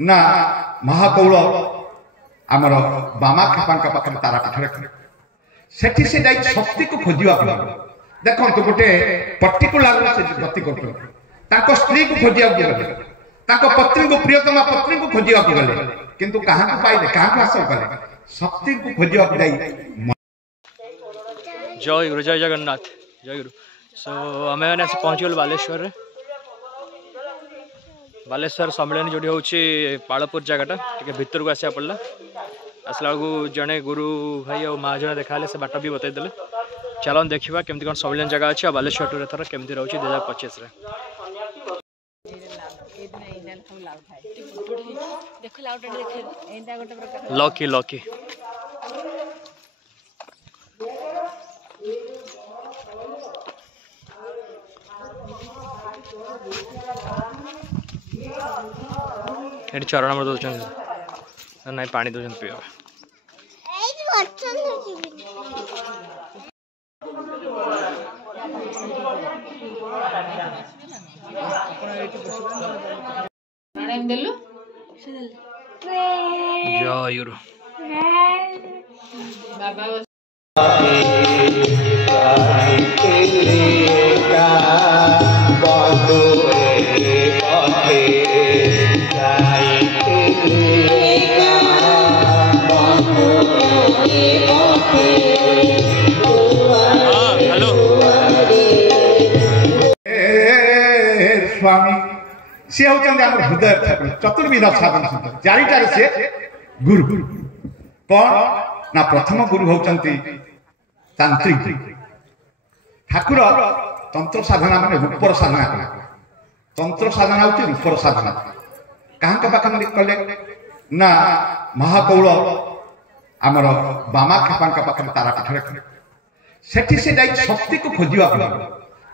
ना महाकौल आमर बामा खेपांका पाखे तारापीठ सेठी से जाई शक्ति को खोजिया देखो गोटे पर्टिकुलर से गति कर स्त्री को खोजिया पत्नी को प्रियतमा पत्नी को खोजिया गले किंतु कहाँ को पाइले कहाँ को हासिल कले शक्ति को खोजिया जय गुरु जय जगन्नाथ जय गुरु। सो आम मैंने पहुँची गल बालेश्वर बालेश्वर सम्मेलन जो हूँ पालपुर जगटा टे भितर को आसा पड़ा आसला बेलू जड़े गुरु भाई और माँ जन देखा से बाट भी बतईदे चलो देखा केमती कौन सम्मेलन जगह अच्छी और बालेश्वर टूर थर केमती रोचे 2025 लकी लकी ये चरण मृत दौरान ना पानी दौरान पी जय स्वामी सी होचंदे हमर हृदय ठाकुर चतुर्विध साधन संत चारिटार से गुरु कौन ना प्रथम गुरु होचंती तांत्रिक ठाकुर तंत्र साधना माने रूपर साधना तंत्र साधना होची रूपर साधना कहाँ के पाखन कले ना महाकौल आमर बामा खेपांका पाखे तारापीठ सेठी से जाई शक्ति को खोजिया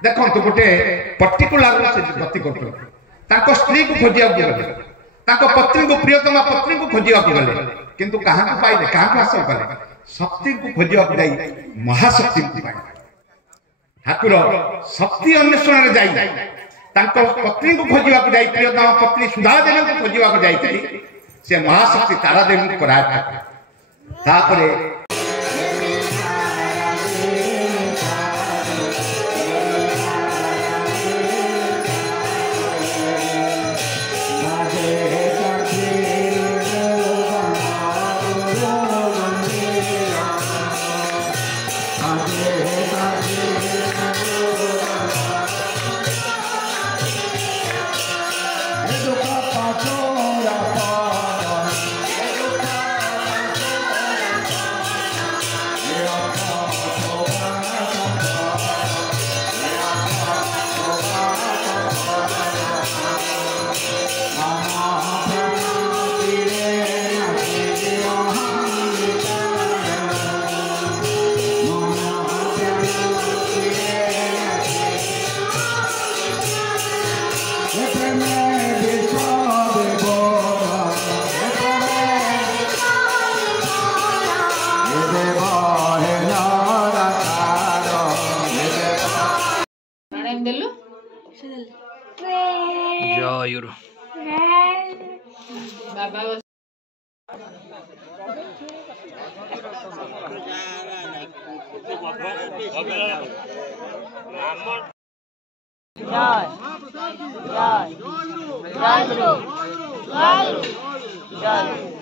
देखो गोटे पर्टिकुलर से गति कर स्त्री को खोजिया गले पत्नी को प्रियतमा पत्नी को खोजिया गले किंतु कहाँ को पाइले कहाँ को हासिल कले शक्ति को खोजिया महाशक्ति ठाकुर शक्ति अन्वेषण जाई पत्नी को खोजिया प्रियतमा पत्नी सुधा देवी को खोजिया जाती से महाशक्ति तारा देवी को कराया जय गुरु जय